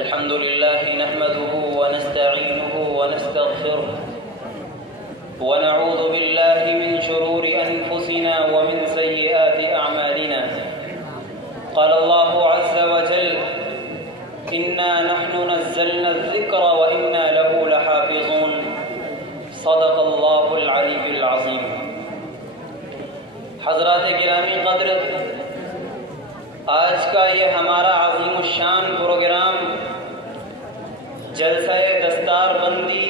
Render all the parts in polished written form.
الحمد لله نحمده ونستعينه ونستغفره ونعوذ بالله من شرور أنفسنا ومن سيئات أعمالنا. قال الله عز وجل: إنا نحن نزلنا الذكر وإنا له لحافظون. صدق الله العلي العظيم. حضرات گرامی قدر، آج کا یہ ہمارا عظیم الشان پروگرام جلسہ دستار بندی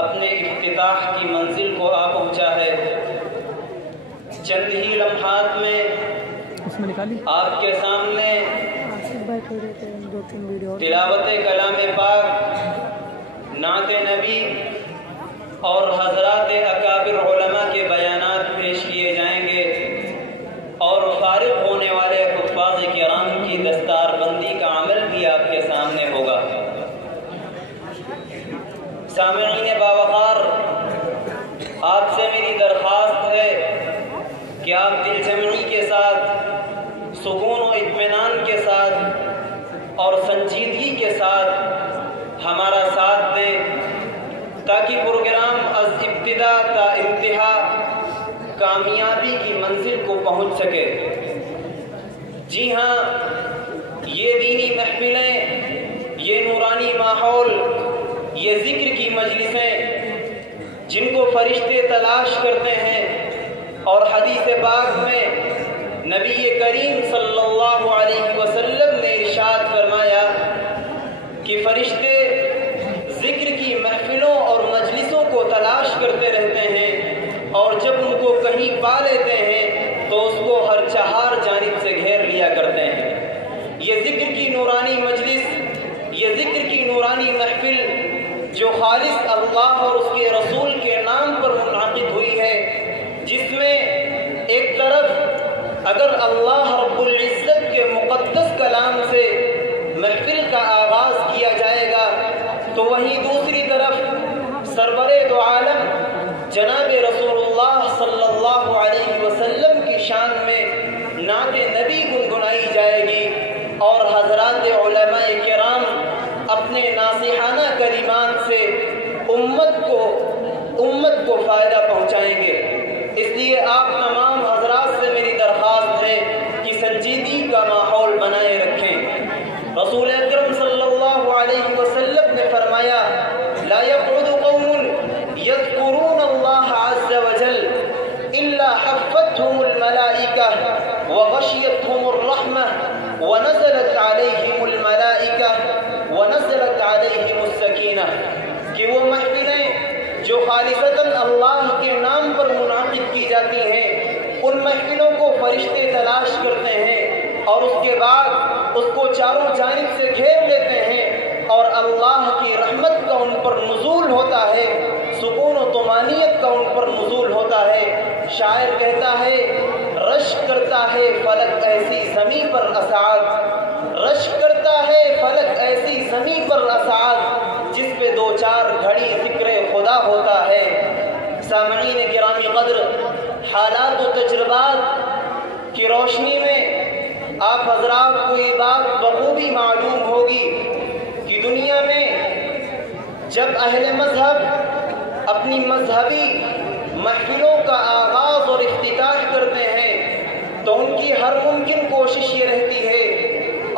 اپنے افتتاح کی منزل کو آ پہنچا ہے. چند ہی لمحات میں آپ کے سامنے تلاوت کلام پاک، نعت نبی اور حضرات اکابر علماء کے بیانات پیش کیے جائیں گے اور فارغ ہونے والے حفاظ کرام کی دستار بندی کا عمل بھی آپ کے سامنے ہوگا. سامعین باوقار، آپ سے میری درخواست ہے کہ آپ دل جمعی کے ساتھ، سکون و اطمینان کے ساتھ اور سنجیدگی کے ساتھ ہمارا ساتھ دیں تاکہ پروگرام از ابتدا تا انتہا کامیابی کی منزل کو پہنچ سکے. جی ہاں، یہ دینی محفلیں، یہ نورانی ماحول، یہ ذکر کی مجلسیں جن کو فرشتے تلاش کرتے ہیں، اور حدیث پاک میں نبی کریم صلی اللہ علیہ وسلم نے ارشاد فرمایا کہ فرشتے ذکر کی محفلوں اور مجلسوں کو تلاش کرتے رہتے ہیں، اور جب ان کو کہیں پا لیتے ہیں تو اس کو ہر چہار جانب سے گھیر لیا کرتے ہیں. یہ ذکر کی نورانی مجلس، یہ ذکر کی نورانی محفل جو خالص اللہ اور اس کے رسول کے نام پر منعقد ہوئی ہے، جس میں ایک طرف اگر اللہ رب العزت کے مقدس کلام سے محفل کا آغاز کیا جائے گا تو وہیں دوسری طرف سرور دو عالم جناب رسول اللہ صلی اللہ علیہ وسلم کی شان میں نعت نبی گنگنائی جائے گی، اور حضرات علماء کرام اپنے ناصحانہ کلمات سے امت کو فائدہ پہنچائیں گے. اس لیے آپ تمام حضرات سے میری درخواست ہے کہ سنجیدگی کا ماحول بنائے رکھیں. رسول اکرم صلی اللہ علیہ وسلم نے فرمایا: لا يقعد قوم يذكرون الله عز وجل إلا حفتهم الملائكة وغشيتهم الرحمة ونزلت عليهم الملائكة ونزلت عليهم السكينة. کہ وہ محفلیں جو خالصتاً اللہ کے نام پر منعقد کی جاتی ہیں، ان محفلوں کو فرشتے تلاش کرتے ہیں اور اس کے بعد اس کو چاروں جانب سے گھیر لیتے ہیں، اور اللہ کی رحمت کا ان پر نزول ہوتا ہے، سکون و طمانینت کا ان پر نزول ہوتا ہے. شاعر کہتا ہے: رشک کرتا ہے فلک ایسی زمین پر اسعاد، رشک کرتا ہے فلک ایسی زمین پر اسعاد جس پہ دو چار گھڑی ذکر خدا ہوتا ہے. سامعین گرامی قدر، حالات و تجربات کی روشنی میں آپ حضرات کو یہ بات بخوبی معلوم ہوگی کہ دنیا میں جب اہل مذہب اپنی مذہبی محفلوں کا آغاز اور افتتاح کرتے ہیں تو ان کی ہر ممکن کوشش یہ رہتی ہے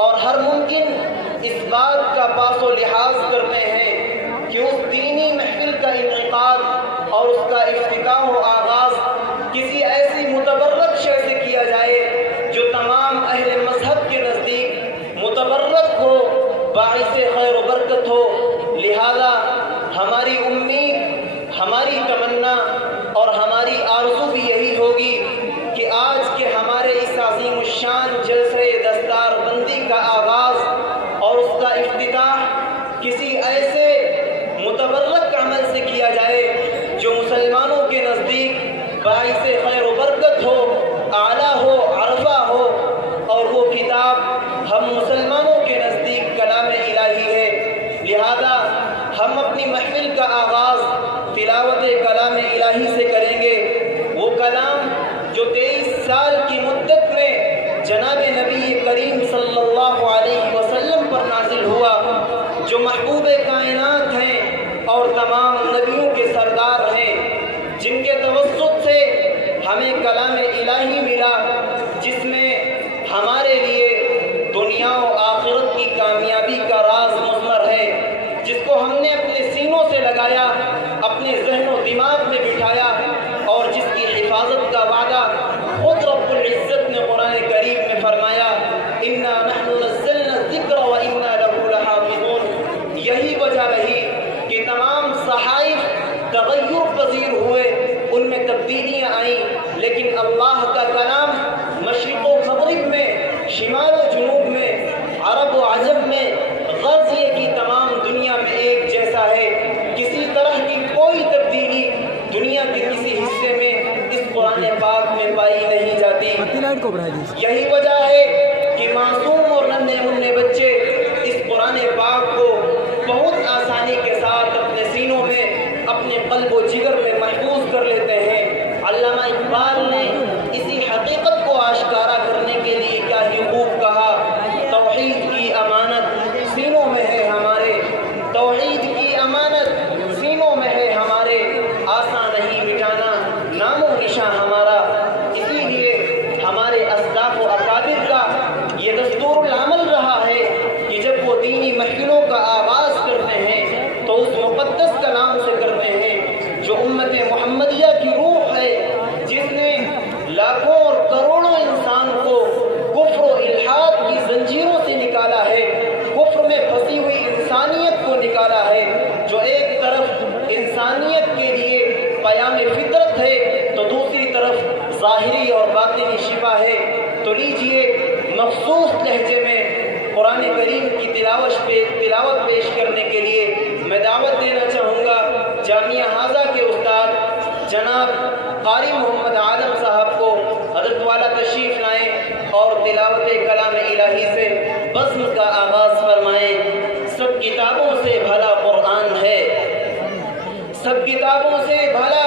اور ہر ممکن اس بات کا پاس و لحاظ کرتے ہیں کہ اس دینی محفل کا انعقاد اور اس کا افتتاح و آغاز کسی ایسی متبرک شے سے کیا جائے جو تمام اہل مذہب کے نزدیک متبرک ہو، باعث خیر و برکت ہو. لہذا ہماری امید، ہماری تمنا اور ہماری آرزو بھی یہی ہوگی کہ آج کے ہمارے اس عظیم الشان جلسہ دستار بندی کا آغاز اور اس کا افتتاح کسی ایسے متبرک عمل سے کیا جائے جو مسلمانوں کے نزدیک باعث خیر و برکت ہو، یہی وجہ ہے کہ معصوم اور ننھے منھے بچے اس قرآن پاک کو بہت آسانی کے ساتھ اپنے سینوں میں، اپنے قلب و جگر میں محفوظ کر لیتے ہیں۔ علامہ اقبال نے اسی حقیقت کو آشکارا کرنے کے لیے کیا ہی خوب کہا، توحید کی امانت سینوں میں ہے ہمارے، توحید کی امانت سینوں میں ہے ہمارے، آسان نہیں مٹانا نام و نشاں ہمارا۔ اسی لیے ہمارے اسلاف و اکابر کا یہ دستور العمل رہا ہے کہ جب وہ دینی محفلوں کا آغاز کرتے ہیں تو اس مقدس کلام سے کرتے ہیں جو امت محمدیہ کی روح ہے، جس نے لاکھوں اور کروڑوں انسان کو کفر و الحاد کی زنجیروں سے نکالا ہے، کفر میں پھنسی ہوئی انسانیت کو نکالا ہے، جو ایک طرف انسانیت کے لیے پیام فطرت ہے تو دوسری طرف ظاہری اور باطنی شفا ہے۔ تو لیجئے مخصوص لہجے میں قرآن کریم کی تلاوت پیش کرنے کے لیے میں دعوت دینا چاہوں گا جامعہ حاضہ کے استاد جناب قاری محمد عالم صاحب کو، حضرت والا تشریف لائیں اور تلاوت کلام الہی سے بزم کا آغاز فرمائیں۔ سب کتابوں سے بھلا قرآن ہے، سب کتابوں سے بھلا